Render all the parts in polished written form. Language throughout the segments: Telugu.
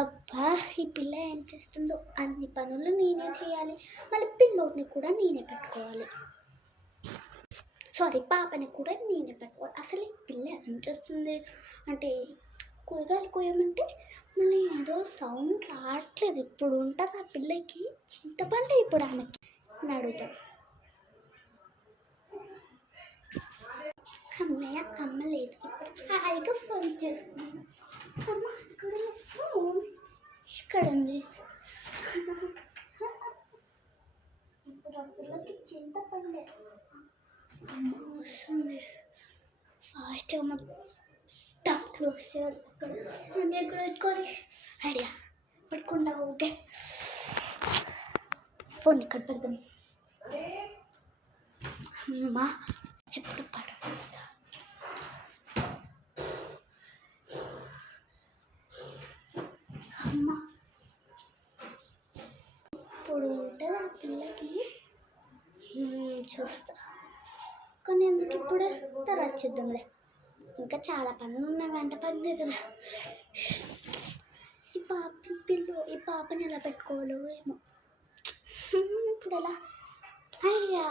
అబ్బా ఈ పిల్ల ఏం చేస్తుందో, అన్ని పనులు నేనే చేయాలి, మళ్ళీ పిల్లోడిని కూడా నేనే పెట్టుకోవాలి. సారీ, పాపని కూడా నేనే పెట్టుకోవాలి. అసలు ఈ పిల్ల ఏం చేస్తుంది అంటే, కూరగాయలు కోయమంటే మళ్ళీ ఏదో సౌండ్ రావట్లేదు. ఇప్పుడు ఉంటుంది ఆ పిల్లకి చింతపండు ఇప్పుడు ఆమెకి అడుగుతాం. అమ్మయ్య, అమ్మ లేదు. ఇప్పుడు హాయిగా ఫోన్ చేస్తున్నాను. అమ్మ ఇక్కడ ఫోన్ ఇక్కడ ఉంది. ఇప్పుడు ఆ పిల్లకి చింతపండే అమ్మ వస్తుంది. ఫాస్ట్గా మొత్తం క్లోజ్ చేయాలి. అన్నీ ఎక్కడ పెట్టుకోవాలి, ఐడియా పెట్టుకుంటా. ఓకే, ఫోన్ ఇక్కడ పెడదాం. అమ్మ ఎప్పుడు పడకుండా అమ్మ ఇప్పుడు ఉంటుంది ఆ పిల్లకి చూస్తా. కానీ ఎందుకు ఇప్పుడు తర్వాత చూద్దాంలే, ఇంకా చాలా పనులు ఉన్నాయి వెంట పని దగ్గర. ఈ పాపని ఎలా పెట్టుకోవాలో ఏమో. ఇప్పుడు ఎలా ఐడియా,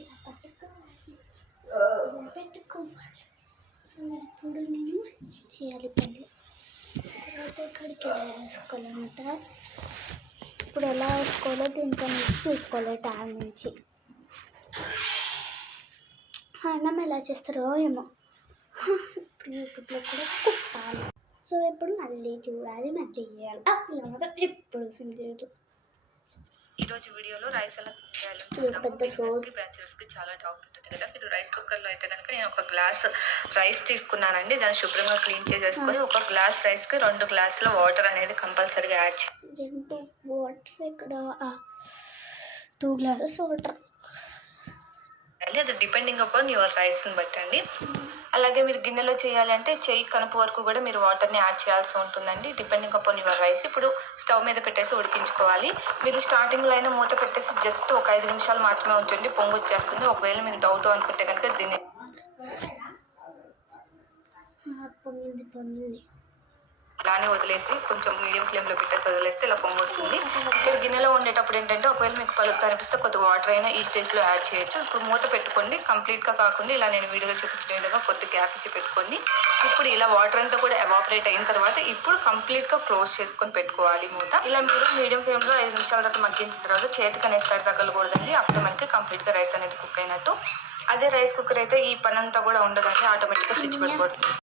ఇలా పెట్టుకోవాలి. ఇప్పుడు నేను చేయాలి పనులు. తర్వాత ఇక్కడికి ఎలా వేసుకోవాలన్నమాట. ఇప్పుడు ఎలా వేసుకోవాలో దీంట్లో నుంచి చూసుకోవాలి. టాల్ నుంచి అన్నం ఎలా చేస్తారో ఏమో. ఇప్పుడు యూట్యూబ్లో కూడా కుట్టాలి. సో ఇప్పుడు మళ్ళీ చూడాలి, మళ్ళీ చేయాలి. అప్పుడు మాత్రం ఎప్పుడు చేయదు. ఈరోజు వీడియోలో రైస్ ఎలా కుక్ చేయాలి బ్యాచిలర్స్కి చాలా డౌట్ ఉంటుంది కదా. మీరు రైస్ కుక్కర్లో అయితే కనుక నేను ఒక గ్లాస్ రైస్ తీసుకున్నానండి. దాన్ని శుభ్రంగా క్లీన్ చేసేసుకొని ఒక గ్లాస్ రైస్కి 2 గ్లాసుల వాటర్ అనేది కంపల్సరీగా యాడ్ చేయాలి. 2 వాటర్ ఇక్కడ 2 గ్లాసెస్ వాటర్. అది డిపెండింగ్ అపాన్ యువర్ రైస్ని బట్టండి. అలాగే మీరు గిన్నెలో చేయాలి అంటే చెయ్యి కనుపు వరకు కూడా మీరు వాటర్ని యాడ్ చేయాల్సి ఉంటుందండి, డిపెండింగ్ అపాన్ యువర్ రైస్. ఇప్పుడు స్టవ్ మీద పెట్టేసి ఉడికించుకోవాలి. మీరు స్టార్టింగ్లో అయినా మూత పెట్టేసి జస్ట్ ఒక 5 నిమిషాలు మాత్రమే ఉంచండి, పొంగు వచ్చేస్తుంది. ఒకవేళ మీకు డౌట్ అనుకుంటే కనుక దీన్ని అలానే వదిలేసి కొంచెం మీడియం ఫ్లేమ్లో పెట్టేసి వదిలేస్తే ఇలా పొంగు వస్తుంది. ఇక్కడ గిన్నెలో ఉండేటప్పుడు ఏంటంటే ఒకవేళ మీకు పలుకు కనిపిస్తే కొద్దిగా వాటర్ అయినా ఈ స్టేజ్లో యాడ్ చేయొచ్చు. ఇప్పుడు మూత పెట్టుకోండి, కంప్లీట్గా కాకుండా ఇలా నేను వీడియోలో చూపించిన విధంగా కొద్దిగా గ్యాప్ ఇచ్చి పెట్టుకోండి. ఇప్పుడు ఇలా వాటర్ అంతా కూడా ఎవాపరేట్ అయిన తర్వాత ఇప్పుడు కంప్లీట్గా క్లోజ్ చేసుకొని పెట్టుకోవాలి మూత. ఇలా మీరు మీడియం ఫ్లేమ్లో 5 నిమిషాల తర్వాత మగ్గించిన తర్వాత చేతికి అనేది తగలకూడదండి. అప్పుడు మనకి కంప్లీట్గా రైస్ అనేది కుక్ అయినట్టు. అదే రైస్ కుక్కర్ అయితే ఈ పని అంతా కూడా ఉండదండి, ఆటోమేటిక్గా స్విచ్ పడిపోతుంది.